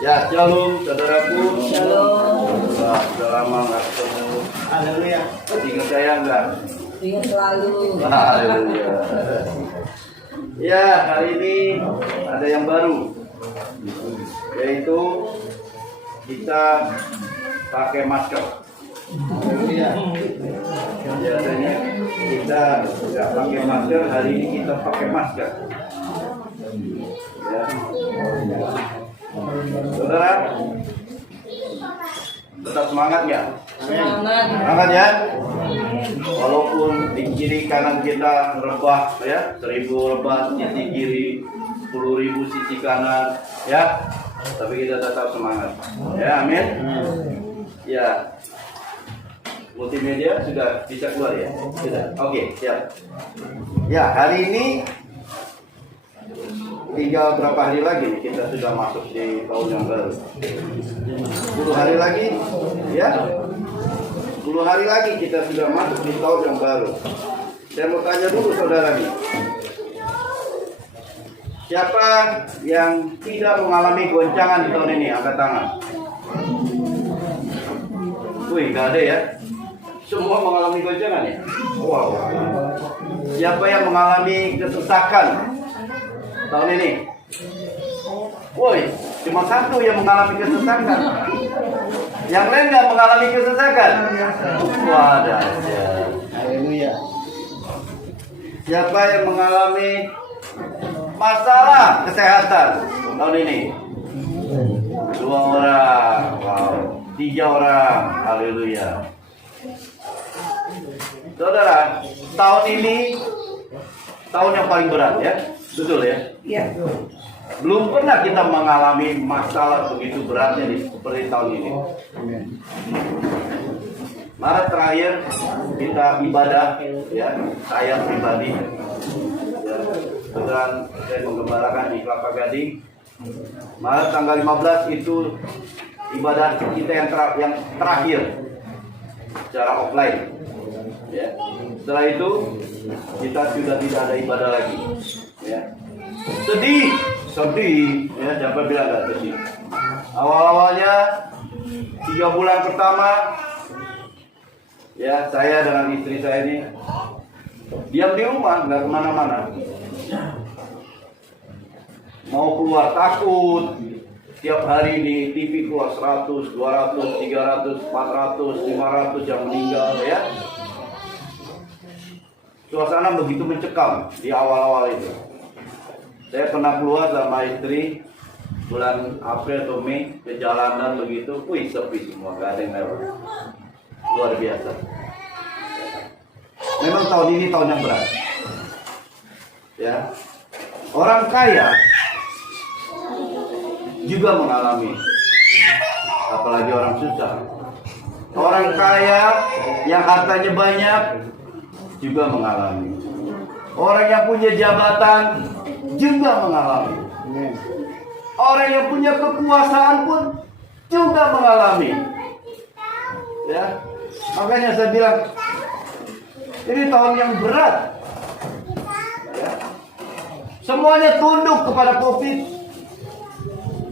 Ya, shalom saudaraku. Shalom. Wah, sudah lama nggak ketemu. Haleluya. Ingat saya nggak? Ingat selalu. Haleluya. Ya, hari ini ada yang baru, yaitu kita pakai masker. Haleluya. Biasanya kita nggak pakai masker, hari ini kita pakai masker. Ya. Saudara, tetap semangat ya? Semangat. Semangat ya? Walaupun di kiri kanan kita rebah ya, 1000 rebah sisi kiri, 10.000 sisi kanan ya, tapi kita tetap semangat. Ya, amin. Ya, multimedia sudah bisa keluar ya? Sudah. Oke, siap. Ya, hari ini tinggal berapa hari lagi nih kita sudah masuk di tahun yang baru. 10 hari lagi ya. 10 hari lagi kita sudah masuk di tahun yang baru. Saya mau tanya dulu saudara nih, siapa yang tidak mengalami goncangan di tahun ini? Angkat tangan. Wih, nggak ada ya. Semua mengalami goncangan ya. Wow. Siapa yang mengalami kesesakan tahun ini? Woi, cuma satu yang mengalami kesesakan. Yang lain nggak mengalami kesesakan. Wah, dahsyat. Haleluya. Siapa yang mengalami masalah kesehatan tahun ini? 2 orang. Wow. 3 orang. Haleluya. Saudara, tahun ini tahun yang paling berat ya. Betul ya? Iya. Belum pernah kita mengalami masalah begitu beratnya seperti tahun ini. Maret terakhir kita ibadah ya, saya pribadi ya, kebetulan saya menggembalakan di Kelapa Gading. Maret tanggal 15 itu ibadah kita yang terakhir secara offline ya. Setelah itu kita sudah tidak ada ibadah lagi ya. Sedih ya, siapa bilang gak sedih? Awal-awalnya 3 bulan pertama ya, saya dengan istri saya ini diam di rumah, nggak kemana-mana. Mau keluar takut. Tiap hari di TV keluar 100, 200, 300, 400, 500 yang meninggal ya. Suasana begitu mencekam di awal-awal itu. Saya pernah keluar sama istri bulan April atau Mei ke jalanan begitu, wih sepi semua, gak ada yang lewat. Luar biasa. Memang tahun ini tahun yang berat. Ya. Orang kaya juga mengalami, apalagi orang susah. Orang kaya yang hartanya banyak juga mengalami. Orang yang punya jabatan juga mengalami. Orang yang punya kekuasaan pun juga mengalami. Ya, makanya saya bilang ini tahun yang berat. Ya. Semuanya tunduk kepada COVID.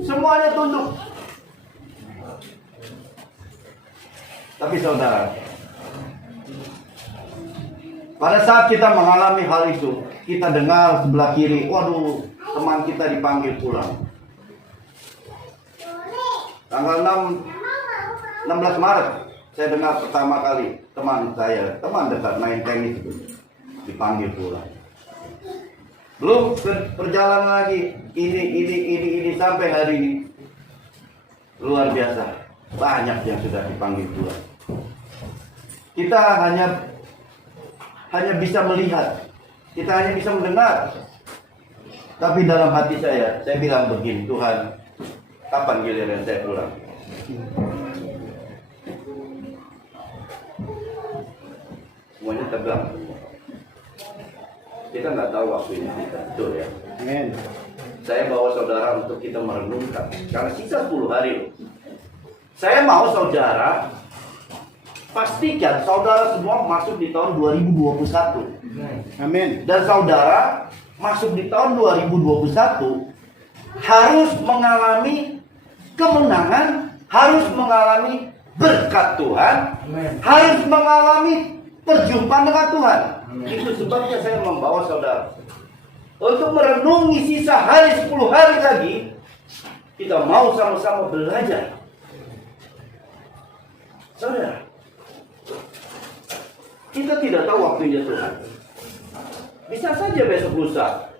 Semuanya tunduk. Tapi saudara, pada saat kita mengalami hal itu, kita dengar sebelah kiri, waduh, teman kita dipanggil pulang. Tanggal 16 Maret, saya dengar pertama kali teman dekat main tenis itu dipanggil pulang. Belum perjalanan lagi, ini sampai hari ini. Luar biasa, banyak yang sudah dipanggil pulang. Kita hanya bisa melihat, kita hanya bisa mendengar. Tapi dalam hati saya bilang begini, Tuhan, kapan giliran saya pulang? Semuanya tegang. Kita nggak tahu waktu ini kita, betul ya? Amin. Saya bawa saudara untuk kita merenungkan, karena sisa 10 hari loh. Saya mau saudara pastikan saudara semua masuk di tahun 2021. Amin. Dan saudara masuk di tahun 2021 harus mengalami kemenangan, harus mengalami berkat Tuhan, harus mengalami perjumpaan dengan Tuhan. Itu sebabnya saya membawa saudara untuk merenungi sisa hari 10 hari lagi. Kita mau sama-sama belajar. Saudara, kita tidak tahu waktunya Tuhan. Bisa saja besok lusa.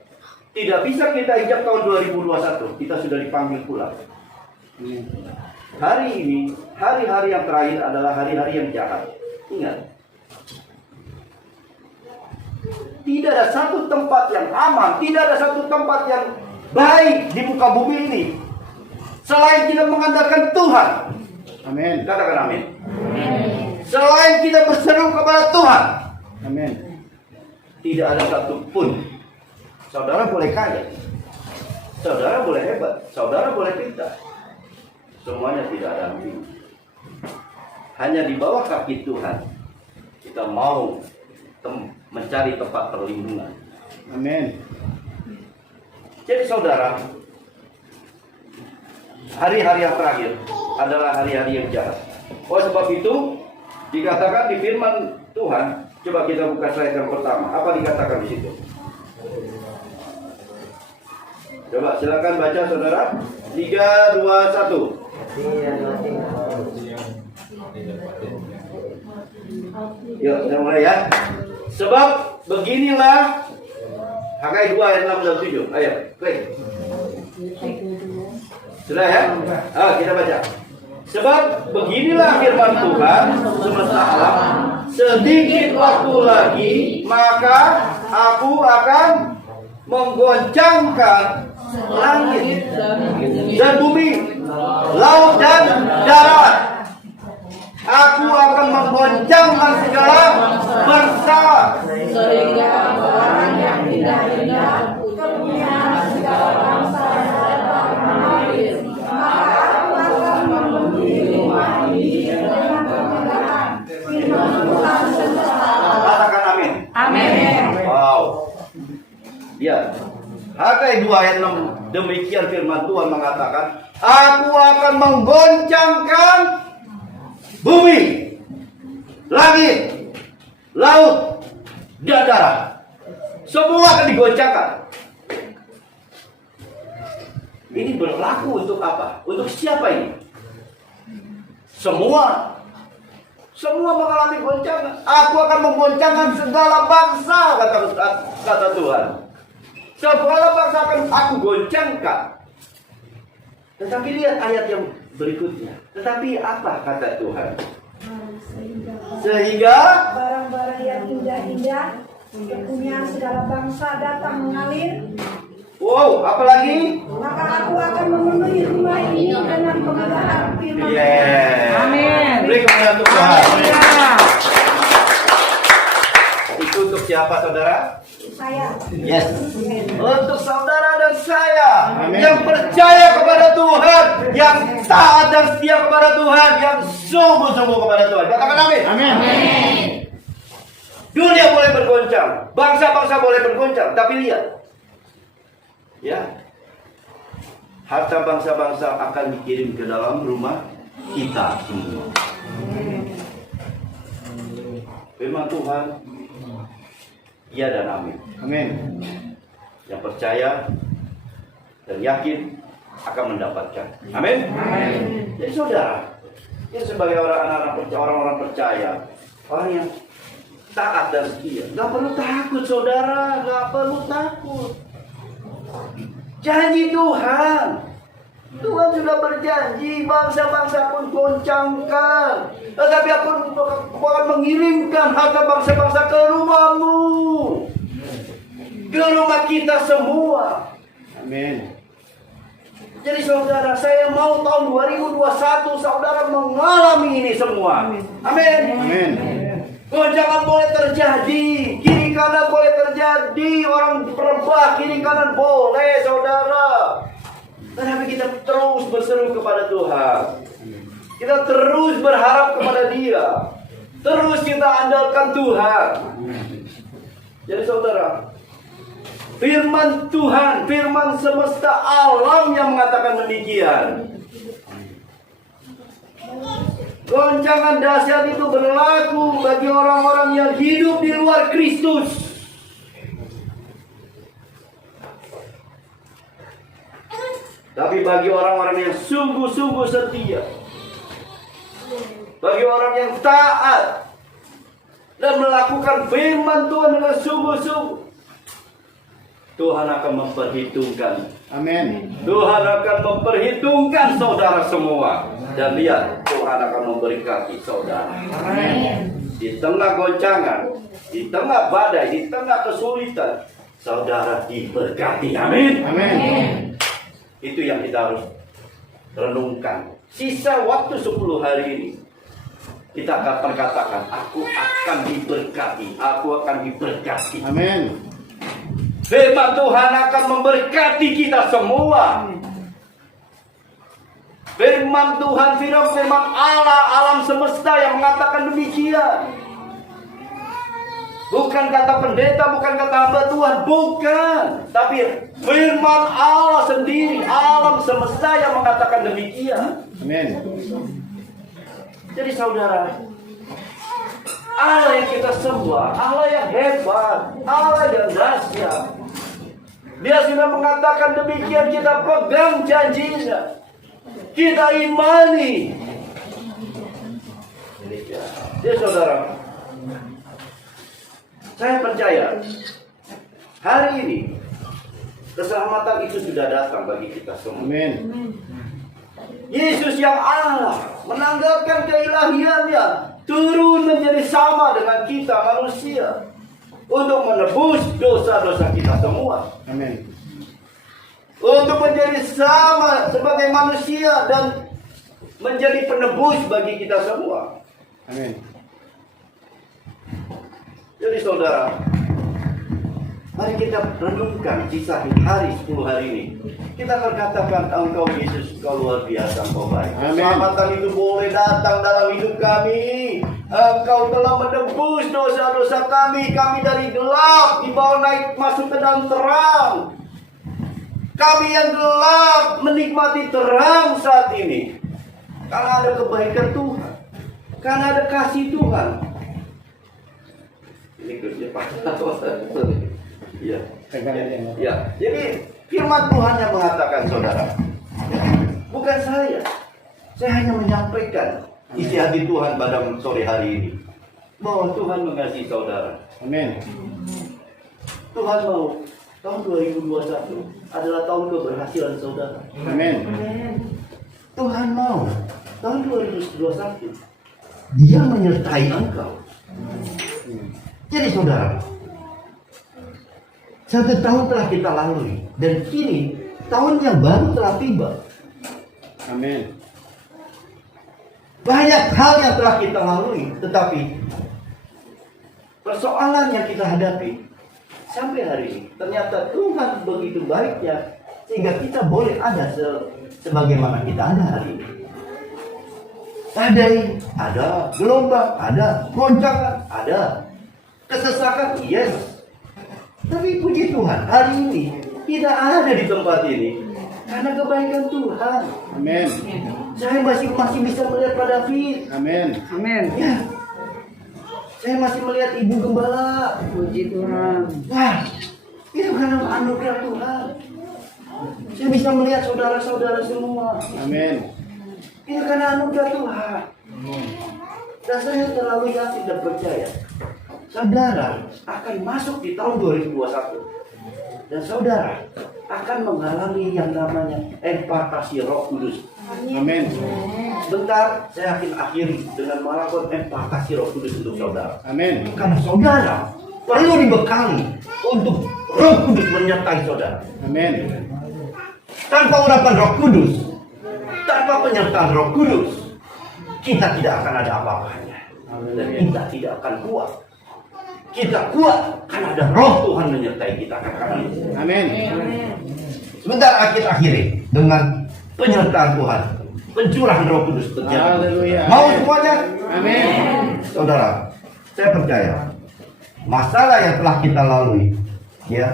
Tidak bisa kita injak tahun 2021. Kita sudah dipanggil pulang. Hari ini, hari-hari yang terakhir adalah hari-hari yang jahat. Ingat. Tidak ada satu tempat yang aman. Tidak ada satu tempat yang baik di muka bumi ini selain kita mengandalkan Tuhan. Amin. Katakan amin. Selain kita berseru kepada Tuhan. Amin. Tidak ada satupun. Saudara boleh kaya, saudara boleh hebat, saudara boleh pintar, semuanya tidak ada artinya. Hanya di bawah kaki Tuhan kita mau mencari tempat perlindungan. Amin. Jadi saudara, hari-hari yang terakhir adalah hari-hari yang jahat. Oleh sebab itu dikatakan di firman Tuhan, coba kita buka slide yang pertama. Apa dikatakan di situ? Coba silakan baca saudara. 3, 2, 1. Yuk kita mulai ya. Sebab beginilah Hagai 2 ayat 6 dan 7. Ayo klik. Sudah ya? Kita baca. Sebab beginilah firman Tuhan semesta alam, sedikit waktu lagi maka aku akan menggoncangkan langit dan bumi, laut dan darat. Aku akan menggoncangkan segala bangsa, sehingga orang yang tidak ingat kemuliaan segala bangsa dapat mengalir. Maka aku akan memenuhi rumah ini dengan kemuliaan firman Tuhan semesta. Katakan amin. Amin. Wow. Ya. Hagai 2 ayat 6, demikian firman Tuhan mengatakan, aku akan menggoncangkan bumi, langit, laut, dan darat. Semua akan digoncangkan. Ini berlaku untuk apa? Untuk siapa ini? Semua mengalami goncangan. Aku akan menggoncangkan segala bangsa, kata Tuhan. Segala bangsa akan aku goncangkan. Tetapi lihat ayat yang berikutnya. Tetapi apa kata Tuhan? Sehingga barang-barang yang indah-indah kepunyaan segala bangsa datang mengalir. wow, apa lagi? Maka aku akan memenuhi rumah ini dengan kemuliaan firman. Amin. Beri kemuliaan untuk Tuhan. Itu untuk siapa saudara? Saya. Yes. Untuk saudara dan saya. Amin. Yang percaya kepada Tuhan, yang taat dan setia kepada Tuhan, yang sungguh-sungguh kepada Tuhan. Katakan amin. Amin. Dunia boleh bergoncang, bangsa-bangsa boleh bergoncang, tapi lihat. Ya. Harta bangsa-bangsa akan dikirim ke dalam rumah kita semua. Firman Tuhan, ya dan amin. Amin. Yang percaya dan yakin akan mendapatkan. Amin. Jadi saudara, ya sebagai orang-orang percaya, orang yang taat dan setia, nggak perlu takut saudara, nggak perlu takut. Janji Tuhan. Tuhan sudah berjanji, bangsa-bangsa pun goncangkan. Tetapi aku akan mengirimkan harta bangsa-bangsa ke rumahmu, ke rumah kita semua. Amin. Jadi saudara, saya mau tahun 2021 saudara mengalami ini semua. Amin. Amin. Goncangan boleh terjadi, kiri kanan boleh terjadi, orang berebah kiri kanan boleh saudara. Tetapi kita terus berseru kepada Tuhan. Kita terus berharap kepada Dia. Terus kita andalkan Tuhan. Jadi saudara, firman Tuhan, firman semesta alam yang mengatakan demikian. Goncangan dahsyat itu berlaku bagi orang-orang yang hidup di luar Kristus. Tapi bagi orang-orang yang sungguh-sungguh setia, bagi orang yang taat dan melakukan firman Tuhan dengan sungguh-sungguh, Tuhan akan memperhitungkan. Amin. Tuhan akan memperhitungkan saudara semua. Dan lihat, Tuhan akan memberkati saudara. Amin. Di tengah goncangan, di tengah badai, di tengah kesulitan, saudara diberkati. Amin. Amin. Itu yang kita harus renungkan. Sisa waktu 10 hari ini, kita akan katakan, aku akan diberkati. Aku akan diberkati. Amin. Firman Tuhan akan memberkati kita semua. Firman Tuhan, firman Allah, alam semesta yang mengatakan demikian. Bukan kata pendeta, bukan kata hamba Tuhan, bukan. Tapi firman Allah sendiri, alam semesta yang mengatakan demikian. Amin. Jadi saudara, Allah yang kita sembah, Allah yang hebat, Allah yang dahsyat. Dia sudah mengatakan demikian, kita pegang janjinya. Kita imani. Jadi saudara, saya percaya hari ini keselamatan itu sudah datang bagi kita semua. Amin. Yesus yang Allah menanggalkan keilahiannya, turun menjadi sama dengan kita manusia untuk menebus dosa-dosa kita semua. Amin. Untuk menjadi sama sebagai manusia dan menjadi penebus bagi kita semua. Amin. Jadi saudara, mari kita renungkan kisah hari 10 hari ini. Kita akan katakan, engkau Yesus, engkau luar biasa, engkau baik. Amin. Keselamatan itu boleh datang dalam hidup kami. Engkau telah menebus dosa-dosa kami. Kami dari gelap dibawa naik masuk ke dalam terang. Kami yang gelap menikmati terang saat ini. Karena ada kebaikan Tuhan. Karena ada kasih Tuhan. Ini kerja Pak. Iya. Ya. Jadi firman Tuhan yang mengatakan saudara. Bukan saya. Saya hanya menyampaikan isi hati Tuhan pada sore hari ini. Bahwa Tuhan mengasihi saudara. Amin. Tuhan mau tahun 2021 adalah tahun keberhasilan saudara. Amin. Tuhan mau tahun 2021 Dia menyertai engkau. Jadi saudara, 1 tahun telah kita lalui dan kini tahun yang baru telah tiba. Amin. Banyak hal yang telah kita lalui, tetapi persoalan yang kita hadapi sampai hari ini, ternyata Tuhan begitu baiknya sehingga kita boleh ada sebagaimana kita ada hari ini. Badai ada, gelombang ada, goncangan ada, kesesakan yes. Tapi puji Tuhan, hari ini tidak ada di tempat ini karena kebaikan Tuhan. Amin. Saya masih bisa melihat Pak David. Amin. Amin. Ya. Saya masih melihat Ibu Gembala. Puji Tuhan. Wah, itu karena anugerah Tuhan. Saya bisa melihat saudara-saudara semua. Amin. Itu karena anugerah Tuhan. Dan saya terlalu yakin dan percaya, saudara akan masuk di tahun 2021. Dan saudara akan mengalami yang namanya impartasi Roh Kudus. Amin. Bentar, saya akan akhiri dengan melakukan impartasi Roh Kudus untuk saudara. Amin. Karena saudara perlu dibekali untuk Roh Kudus menyertai saudara. Amin. Tanpa urapan Roh Kudus, tanpa penyertaan Roh Kudus, kita tidak akan ada apa-apanya. Dan kita tidak akan kuat. Kita kuat karena ada Roh Tuhan menyertai kita. Amin. Sebentar akhiri dengan penyertaan Tuhan, pencurahan Roh Kudus terjadi. Haleluya. Mau semuanya? Amin. Saudara, saya percaya masalah yang telah kita lalui, ya,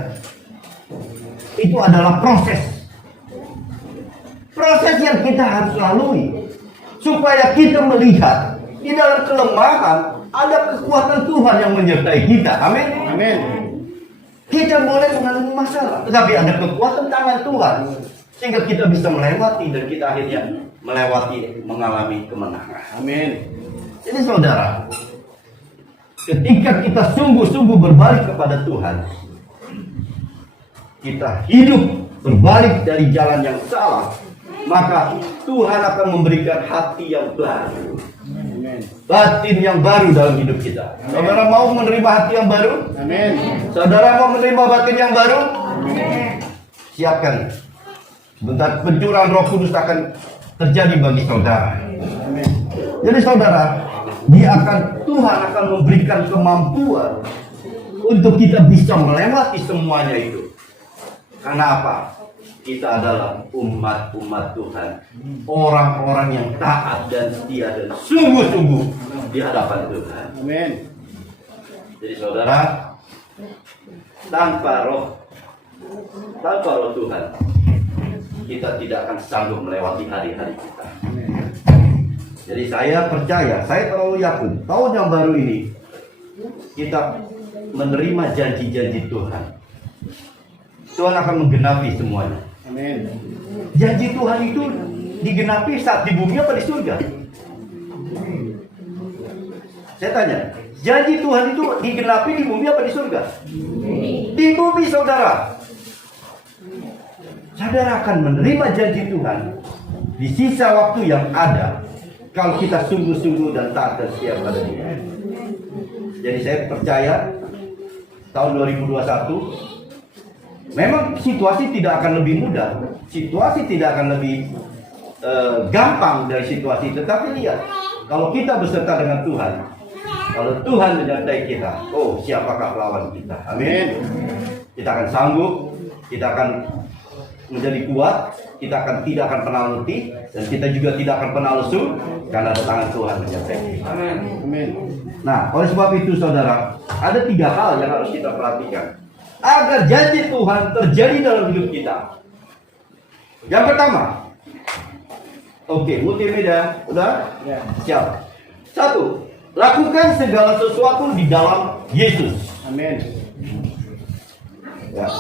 itu adalah proses proses yang kita harus lalui supaya kita melihat di dalam kelemahan ada kekuatan Tuhan yang menyertai kita. Amin. Amin. Kita boleh mengalami masalah, tetapi ada kekuatan tangan Tuhan sehingga kita bisa melewati dan kita akhirnya mengalami kemenangan. Amin. Jadi saudara, ketika kita sungguh-sungguh berbalik kepada Tuhan, kita hidup berbalik dari jalan yang salah, maka Tuhan akan memberikan hati yang baru, batin yang baru dalam hidup kita. Saudara mau menerima hati yang baru? Amin. Saudara mau menerima batin yang baru? Siapkan. Sebentar pencurahan Roh Kudus akan terjadi bagi saudara. Amin. Jadi saudara, Tuhan akan memberikan kemampuan untuk kita bisa melewati semuanya itu. Karena apa? Kita adalah umat-umat Tuhan, orang-orang yang taat dan setia dan sungguh-sungguh di hadapan Tuhan. Amin. Jadi saudara, tanpa roh Tuhan, kita tidak akan sanggup melewati hari-hari kita. Jadi saya percaya, saya terlalu yakin, tahun yang baru ini kita menerima janji-janji Tuhan. Tuhan akan menggenapi semuanya. Amin. Janji Tuhan itu digenapi saat di bumi apa di surga? Saya tanya, janji Tuhan itu digenapi di bumi apa di surga? Di bumi, saudara. Saudara akan menerima janji Tuhan di sisa waktu yang ada kalau kita sungguh-sungguh dan taat dan setia pada Dia. Jadi saya percaya tahun 2021 memang situasi tidak akan lebih mudah, situasi tidak akan lebih gampang dari situasi itu. Tapi lihat, kalau kita beserta dengan Tuhan, kalau Tuhan menyertai kita, oh siapakah lawan kita? Amin. Kita akan sanggup, kita akan menjadi kuat, kita tidak akan pernah letih, dan kita juga tidak akan pernah lesu karena ada tangan Tuhan menyertai kita. Amin. Nah, oleh sebab itu saudara, ada 3 hal yang harus kita perhatikan agar janji Tuhan terjadi dalam hidup kita. Yang pertama, oke, multimedia, udah? Ya. Siap. 1, lakukan segala sesuatu di dalam Yesus. Amin. Ya.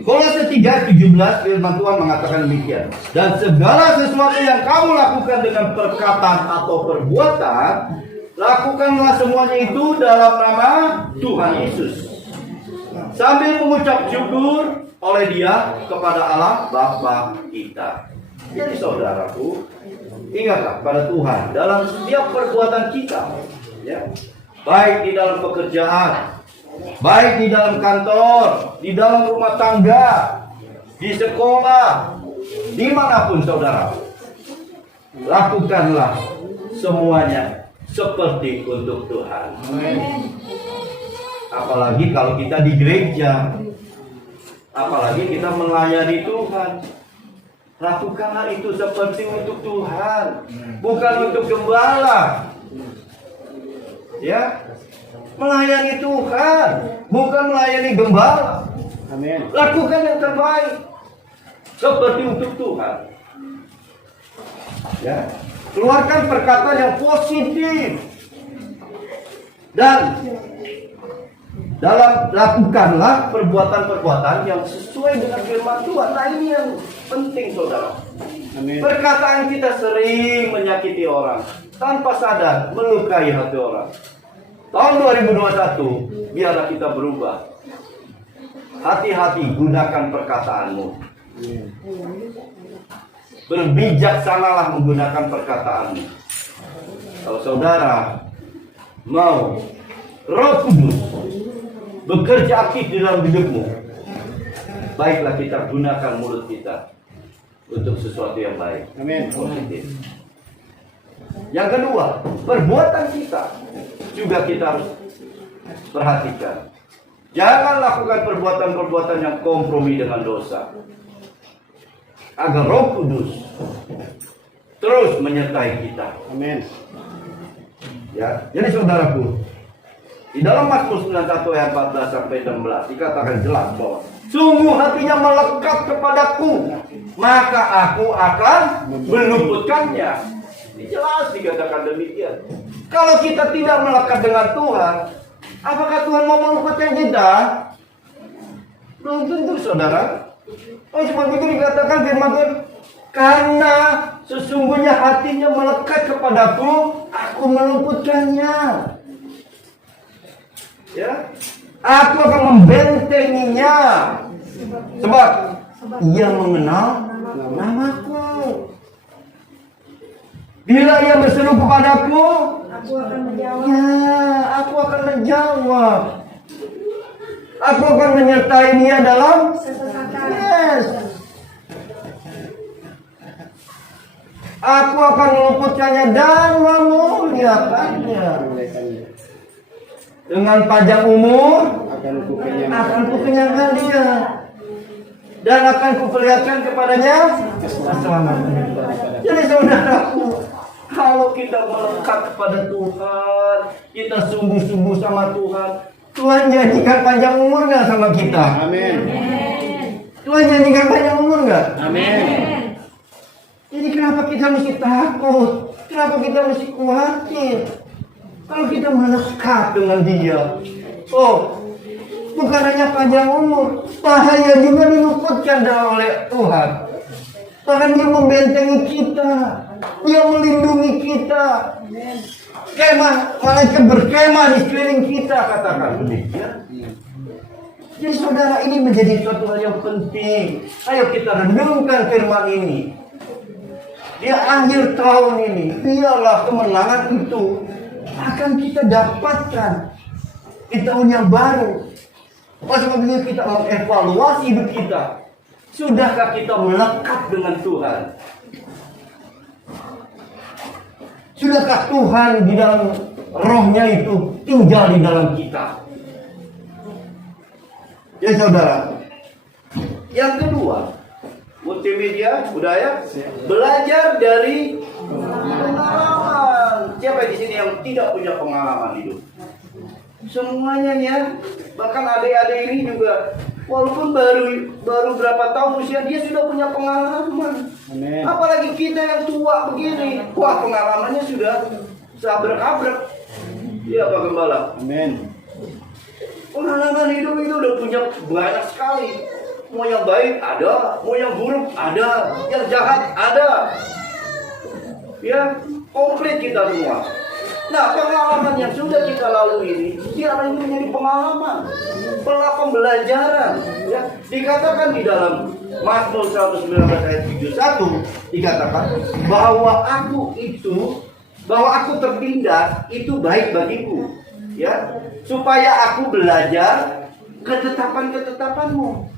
Kolose 3:17 firman Tuhan mengatakan demikian. Dan segala sesuatu yang kamu lakukan dengan perkataan atau perbuatan, lakukanlah semuanya itu dalam nama Tuhan Yesus, sambil mengucap syukur oleh Dia kepada Allah Bapa kita. Jadi saudaraku, ingatlah pada Tuhan dalam setiap perbuatan kita, ya, baik di dalam pekerjaan, baik di dalam kantor, di dalam rumah tangga, di sekolah, dimanapun saudara, lakukanlah semuanya seperti untuk Tuhan. Apalagi kalau kita di gereja, apalagi kita melayani Tuhan, lakukanlah itu seperti untuk Tuhan, bukan untuk gembala. Ya, melayani Tuhan, bukan melayani gembala. Amin. Lakukan yang terbaik seperti untuk Tuhan. Ya, keluarkan perkataan yang positif dan lakukanlah perbuatan-perbuatan yang sesuai dengan firman Tuhan. Nah, ini yang penting saudara. Amin. Perkataan kita sering menyakiti orang tanpa sadar, melukai hati orang. Tahun 2021 biarlah kita berubah. Hati-hati, gunakan perkataanmu. Berbijaksanalah menggunakan perkataanmu. Kalau saudara mau Roh Kudus bekerja aktif di dalam hidupmu, baiklah kita gunakan mulut kita untuk sesuatu yang baik. Amin. Positif. Yang kedua, perbuatan kita juga kita harus perhatikan. Jangan lakukan perbuatan-perbuatan yang kompromi dengan dosa, agar Roh Kudus terus menyertai kita. Amin. Ya, jadi saudaraku, di dalam Mazmur 91 ayat 14 sampai 16 dikatakan jelas bahwa sungguh hatinya melekat kepadaku, maka aku akan meluputkannya. Ini jelas dikatakan demikian. Kalau kita tidak melekat dengan Tuhan, apakah Tuhan mau meluputkan kita? Belum tentu, saudara. Oh, sebab itu dikatakan firman Tuhan, karena sesungguhnya hatinya melekat kepadaku, aku meluputkannya. Ya, aku akan membentenginya, sebab ia mengenal namaku. Bila ia berseru kepadaku, Aku akan menjawab. ya, aku akan menjawab. Aku akan menyertai dia dalam Kesesakan. yes. Aku akan meluputkannya dan memuliakannya. Dengan panjang umur akan kukenyangkan dia, dan akan kuperlihatkan kepadanya keselamatan. Jadi saudaraku, kalau kita melekat kepada Tuhan, kita sungguh-sungguh sama Tuhan, Tuhan janjikan panjang umur nggak sama kita? Amin. Tuhan janjikan panjang umur nggak? Amin. Jadi kenapa kita mesti takut? Kenapa kita mesti khawatir? Kalau kita melekat dengan Dia, oh, bukan hanya panjang umur, bahaya juga diluputkan oleh Tuhan. Bahkan Dia membentengi kita, Dia melindungi kita. Kemah, malaikat berkemah di sekeliling kita, katakan demikian. Jadi saudara, ini menjadi suatu hal yang penting. Ayo kita renungkan firman ini. Di akhir tahun ini, biarlah kemenangan itu akan kita dapatkan di tahun yang baru. Pas begitu kita mengevaluasi hidup kita, sudahkah kita melekat dengan Tuhan? Sudahkah Tuhan di dalam rohnya itu tinggal di dalam kita? Ya saudara. Yang kedua, multimedia, budaya, belajar dari pengalaman. Siapa di sini yang tidak punya pengalaman hidup? Semuanya ya, bahkan adik-adik ini juga, walaupun baru berapa tahun usia, dia sudah punya pengalaman. Amin. Apalagi kita yang tua begini, wah pengalamannya sudah sabrek-abrek. Iya Pak Gembala. Amin. Pengalaman hidup itu udah punya banyak sekali. Mau yang baik ada, mau yang buruk ada, yang jahat ada. Ya, komplit kita semua. Nah, pengalaman yang sudah kita lalui ini, biarlah ini menjadi pengalaman, pembelajaran. Ya, dikatakan di dalam Mazmur 119 ayat 71, dikatakan bahwa aku tertindas itu baik bagiku, ya, supaya aku belajar ketetapan-ketetapanmu.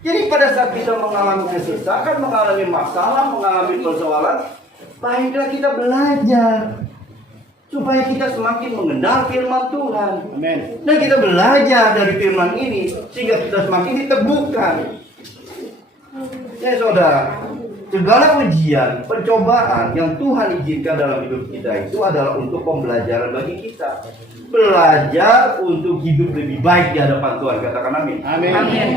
Jadi pada saat kita mengalami kesesakan, mengalami masalah, mengalami persoalan, baiklah kita belajar supaya kita semakin mengenal firman Tuhan. Amin. Dan kita belajar dari firman ini sehingga kita semakin diteguhkan. Ya saudara, segala ujian, pencobaan yang Tuhan izinkan dalam hidup kita itu adalah untuk pembelajaran bagi kita. Belajar untuk hidup lebih baik di hadapan Tuhan. Katakan amin. Amin. Amin.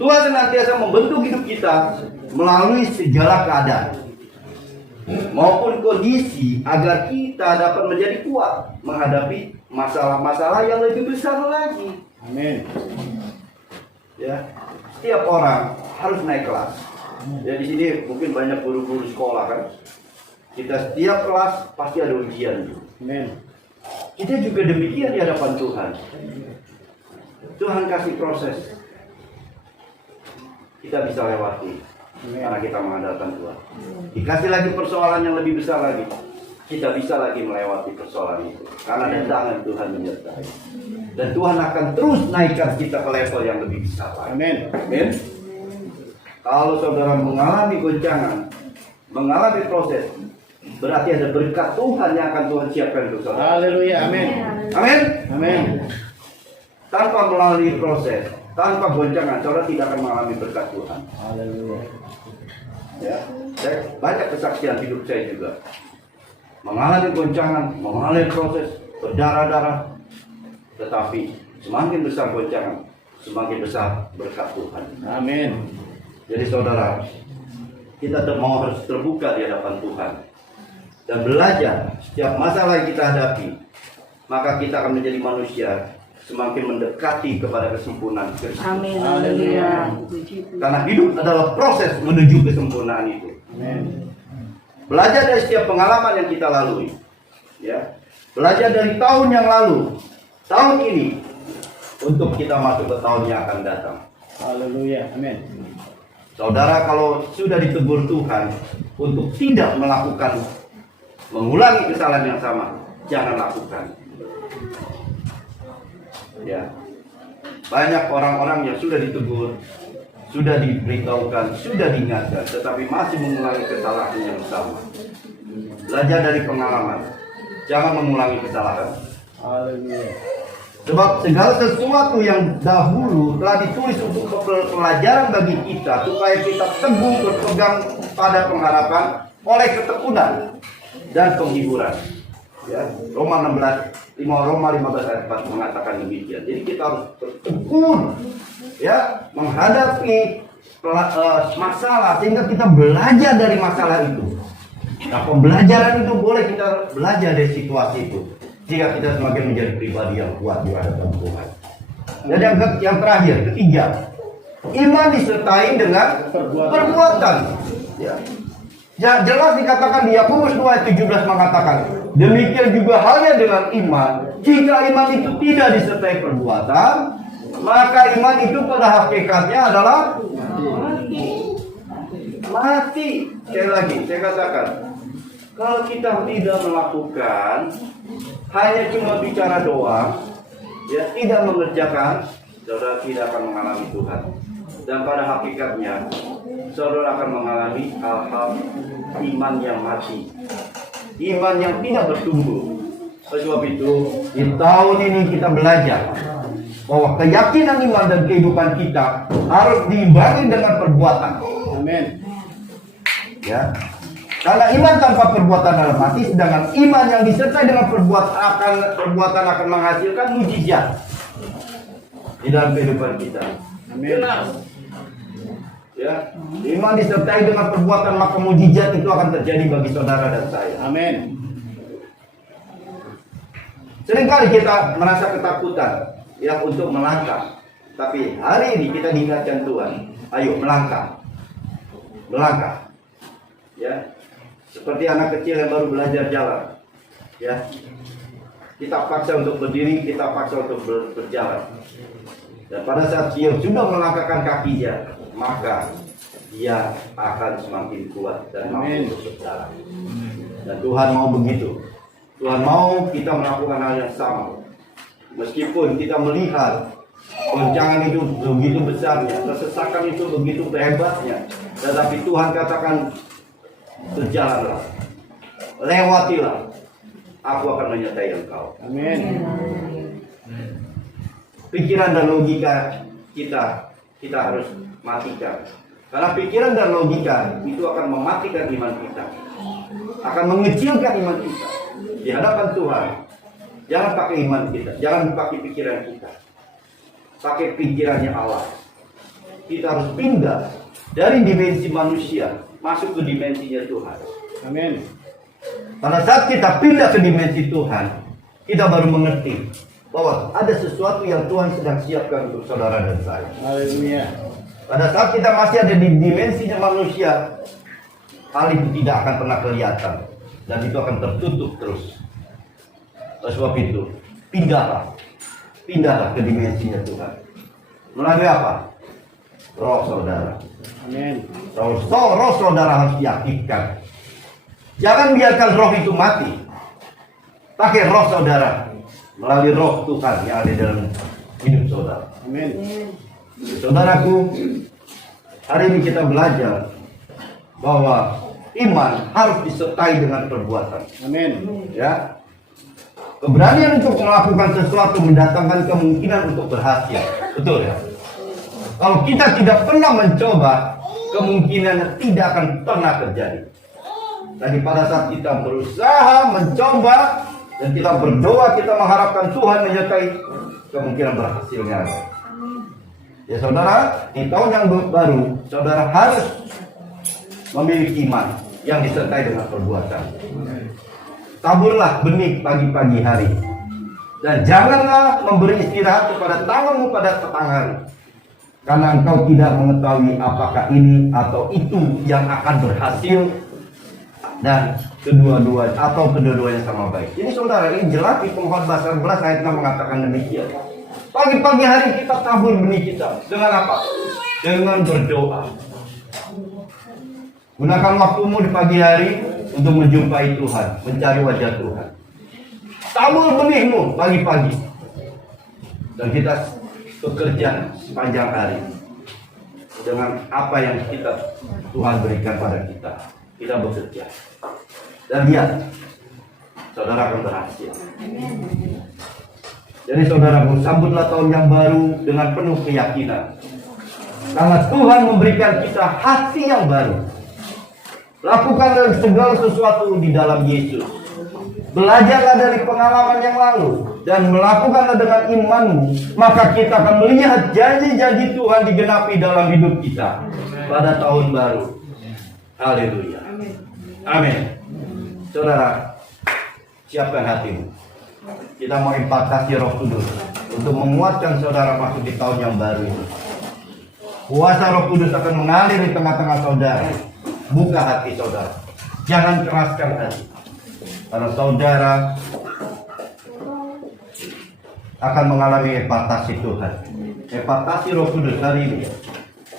Tuhan senantiasa membentuk hidup kita melalui segala keadaan maupun kondisi agar kita dapat menjadi kuat menghadapi masalah-masalah yang lebih besar lagi. Amin. Ya, setiap orang harus naik kelas. Ya di sini mungkin banyak guru-guru sekolah kan. Kita setiap kelas pasti ada ujian. Amin. Kita juga demikian di hadapan Tuhan. Tuhan kasih proses. Kita bisa lewati. Karena kita mengandalkan Tuhan. Dikasih lagi persoalan yang lebih besar lagi, kita bisa lagi melewati persoalan itu. Karena ada tangan Tuhan menyertai. Dan Tuhan akan terus naikkan kita ke level yang lebih besar lagi. Amin. Amin. Kalau saudara mengalami goncangan, mengalami proses, berarti ada berkat Tuhan yang akan Tuhan siapkan untuk saudara. Haleluya. Amin. Amin. Amin. Tanpa melalui proses, tanpa goncangan, saudara tidak akan mengalami berkat Tuhan. Haleluya. Ya, saya banyak kesaksian hidup saya juga mengalami goncangan, mengalami proses berdarah-darah, tetapi semakin besar goncangan, semakin besar berkat Tuhan. Amin. Jadi saudara, kita harus terbuka di hadapan Tuhan dan belajar setiap masalah yang kita hadapi, maka kita akan menjadi manusia semakin mendekati kepada kesempurnaan Kristus. Amin. Haleluya. Karena hidup adalah proses menuju kesempurnaan itu. Amin. Belajar dari setiap pengalaman yang kita lalui, ya. Belajar dari tahun yang lalu, tahun ini, untuk kita masuk ke tahun yang akan datang. Haleluya. Amin. Saudara, kalau sudah ditegur Tuhan untuk tidak mengulangi kesalahan yang sama, jangan lakukan. Ya, banyak orang-orang yang sudah ditegur, sudah diberitahukan, sudah diingatkan, tetapi masih mengulangi kesalahan yang sama. Belajar dari pengalaman, jangan mengulangi kesalahan. Haleluya. Sebab segala sesuatu yang dahulu telah ditulis untuk pelajaran bagi kita, supaya kita teguh berpegang pada pengharapan oleh ketekunan dan penghiburan. Ya, Roma 15 ayat 4 mengatakan demikian. Jadi kita harus bertekun, ya, menghadapi masalah sehingga kita belajar dari masalah itu. Nah, pembelajaran itu boleh kita belajar dari situasi itu, sehingga kita semakin menjadi pribadi yang kuat di hadapan Tuhan. Dan yang terakhir, ketiga, iman disertai dengan perbuatan. Ya, jelas dikatakan di Yakobus 2 ayat 17 mengatakan, demikian juga halnya dengan iman. Jika iman itu tidak disertai perbuatan, maka iman itu pada hakikatnya adalah mati. Sekali lagi, saya katakan, kalau kita tidak melakukan, hanya cuma bicara doang, ya, tidak mengerjakan, saudara tidak akan mengalami Tuhan. Dan pada hakikatnya, saudara akan mengalami hal-hal iman yang mati, iman yang tidak bertumbuh. Oleh sebab itu, di tahun ini kita belajar bahwa keyakinan iman dan kehidupan kita harus diimbangi dengan perbuatan. Amin. Ya, karena iman tanpa perbuatan adalah mati, sedangkan iman yang disertai dengan perbuatan akan menghasilkan mujizat di dalam kehidupan kita. Amin. Ya, iman disertai dengan perbuatan, maka mujizat itu akan terjadi bagi saudara dan saya. Amin. Seringkali kita merasa ketakutan ya untuk melangkah, tapi hari ini kita diingatkan Tuhan, ayo melangkah, melangkah. Ya, seperti anak kecil yang baru belajar jalan. Ya, kita paksa untuk berdiri, kita paksa untuk berjalan. Dan pada saat dia sudah melangkahkan kakinya, maka dia akan semakin kuat dan mampu untuk berjalan. Dan Tuhan mau begitu. Tuhan mau kita melakukan hal yang sama. Meskipun kita melihat goncangan itu begitu besarnya, kesesakan itu begitu hebatnya, tetapi Tuhan katakan, berjalanlah, lewatilah, aku akan menyertai engkau. Amin. Pikiran dan logika kita harus matikan. Karena pikiran dan logika itu akan mematikan iman kita, akan mengecilkan iman kita di hadapan Tuhan. Jangan pakai iman kita, jangan pakai pikiran kita, pakai pikirannya Allah. Kita harus pindah dari dimensi manusia masuk ke dimensinya Tuhan. Amin. Pada saat kita pindah ke dimensi Tuhan, kita baru mengerti bahwa ada sesuatu yang Tuhan sedang siapkan untuk saudara dan saya. Haleluya. Pada saat kita masih ada di dimensinya manusia, hal itu tidak akan pernah kelihatan dan itu akan tertutup terus. Oleh sebab itu, pindahlah ke dimensinya Tuhan. Melalui apa? Roh saudara. Amin. Roh saudara harus diaktifkan. Jangan biarkan roh itu mati. Pakai roh saudara melalui roh Tuhan yang ada dalam hidup saudara. Amin. Saudaraku, hari ini kita belajar bahwa iman harus disertai dengan perbuatan. Amin. Ya, keberanian untuk melakukan sesuatu mendatangkan kemungkinan untuk berhasil. Betul ya? Kalau kita tidak pernah mencoba, kemungkinan tidak akan pernah terjadi. Tapi pada saat kita berusaha mencoba dan kita berdoa, kita mengharapkan Tuhan menyertai, kemungkinan berhasilnya. Ya saudara, di tahun yang baru, saudara harus memiliki iman yang disertai dengan perbuatan. Taburlah benih pagi-pagi hari. Dan janganlah memberi istirahat kepada tanganmu pada petang hari. Karena engkau tidak mengetahui apakah ini atau itu yang akan berhasil. Dan kedua-duanya sama baik. Ini saudara, ini jelas di Pengkhotbah 11 ayat 6 mengatakan demikian. Pagi-pagi hari kita tabur benih kita. Dengan apa? Dengan berdoa. Gunakan waktumu di pagi hari untuk menjumpai Tuhan, mencari wajah Tuhan. Tabur benihmu pagi-pagi. Dan kita bekerja sepanjang hari dengan apa yang Tuhan berikan pada kita. Kita bekerja. Dan lihat, saudara akan berhasil. Jadi saudaraku, sambutlah tahun yang baru dengan penuh keyakinan. Karena Tuhan memberikan kita hati yang baru. Lakukanlah segala sesuatu di dalam Yesus. Belajarlah dari pengalaman yang lalu dan melakukanlah dengan imanmu, maka kita akan melihat janji-janji Tuhan digenapi dalam hidup kita pada tahun baru. Haleluya. Amin. Saudara, siapkan hatimu. Kita mau impartasi Roh Kudus untuk menguatkan saudara masuk di tahun yang baru ini. Kuasa Roh Kudus akan mengalir di tengah-tengah saudara. Buka hati saudara. Jangan keraskan hati. Karena saudara akan mengalami impartasi Tuhan. Impartasi Roh Kudus hari ini.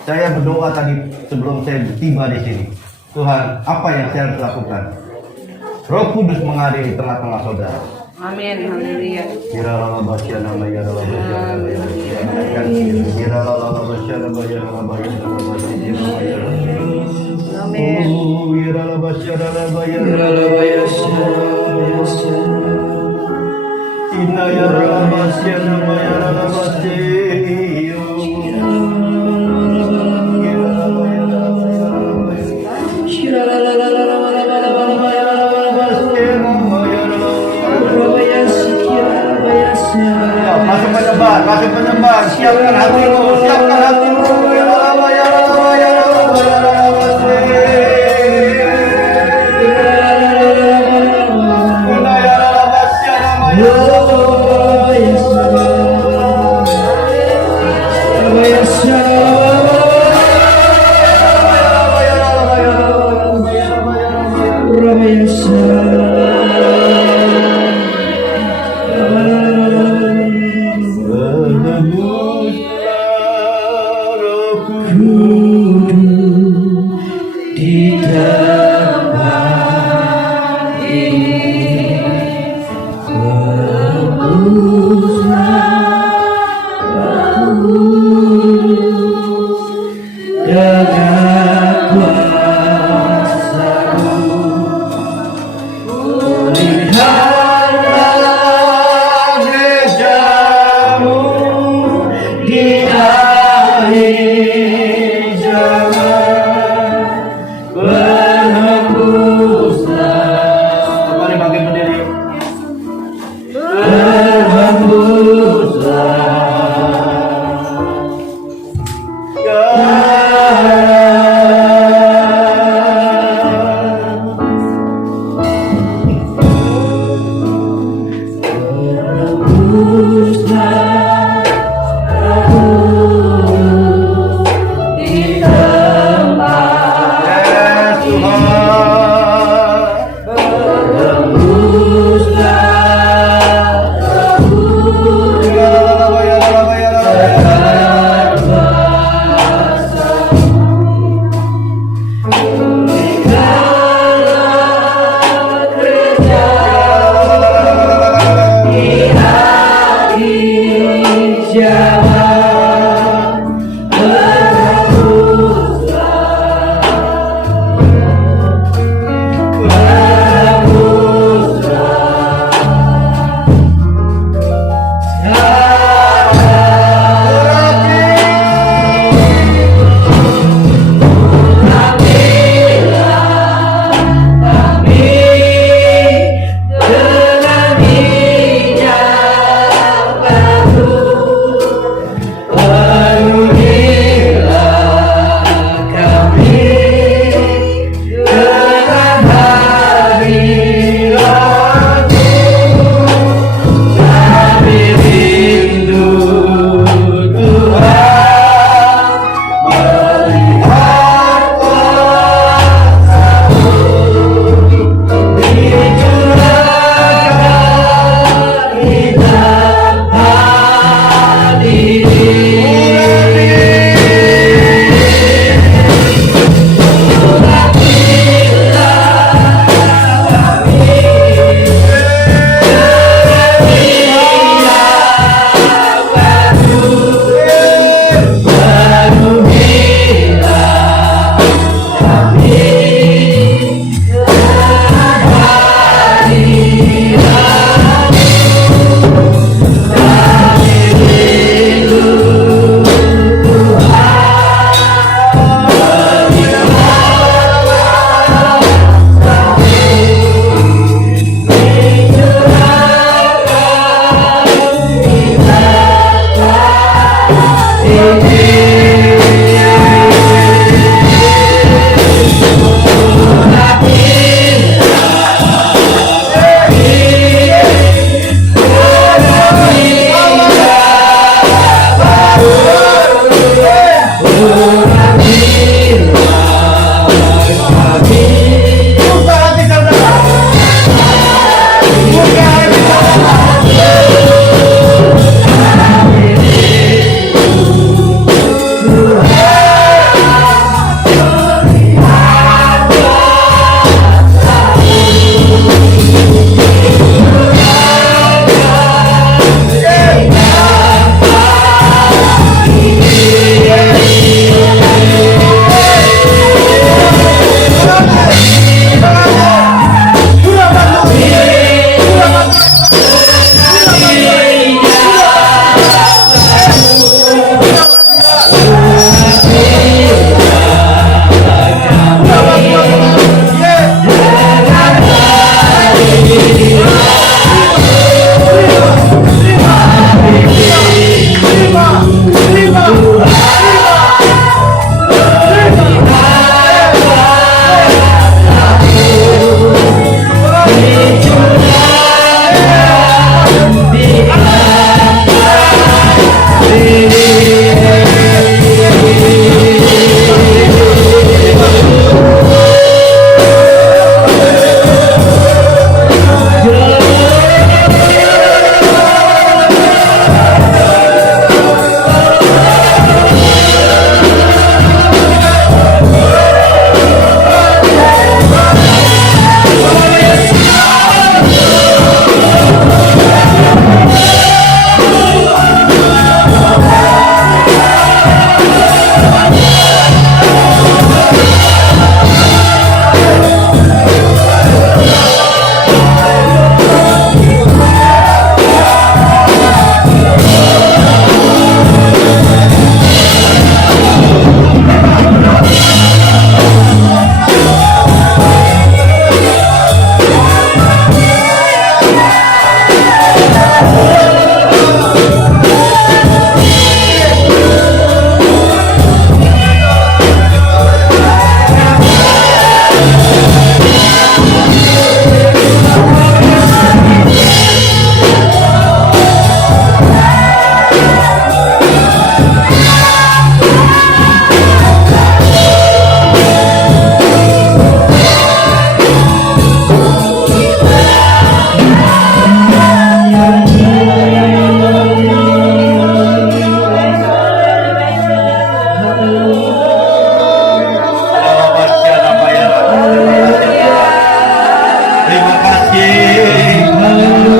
Saya berdoa tadi sebelum saya tiba di sini. Tuhan, apa yang saya harus lakukan? Roh Kudus mengalir di tengah-tengah saudara. Amin. Haleluya. Kasih penyembah, siapkan hatimu, siapkan hatimu. Ya Allah, ya Allah, ya Allah, ya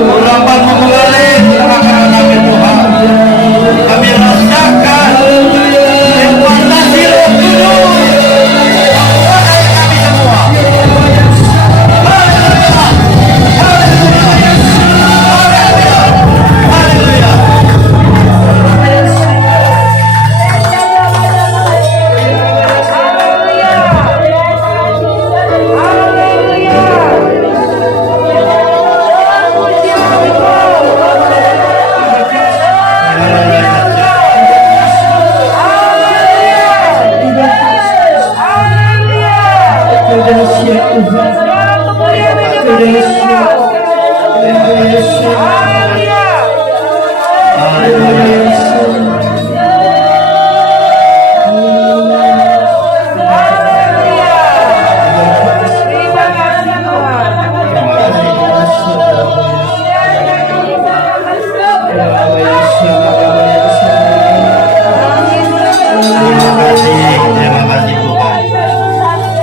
Urapanmu mengalir karena kami Tuhan. Kami rasakan impartasi Roh Kudus. Menguasai kami semua. Haleluya. Haleluya.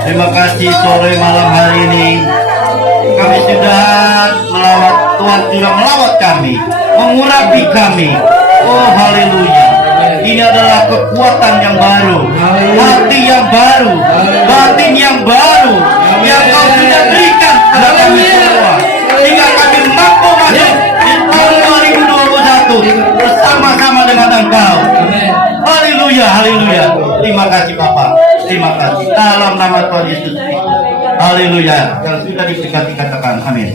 Terima kasih sore malam hari ini kami sudah melawat, Tuhan sudah melawat kami, mengurapi kami. Oh haleluya. Ini adalah kekuatan yang baru, hati yang baru, batin yang baru yang kau sudah berikan kepada kami semua, sehingga kami mampu masuk di tahun 2021 bersama-sama dengan Engkau. Haleluya, haleluya. Terima kasih Bapak. Terima kasih. Dalam nama Tuhan Yesus. Haleluya. Yang sudah diberkati katakan amin.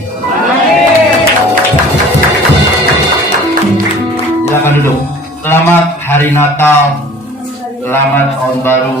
Silakan duduk. Selamat hari Natal. Selamat tahun baru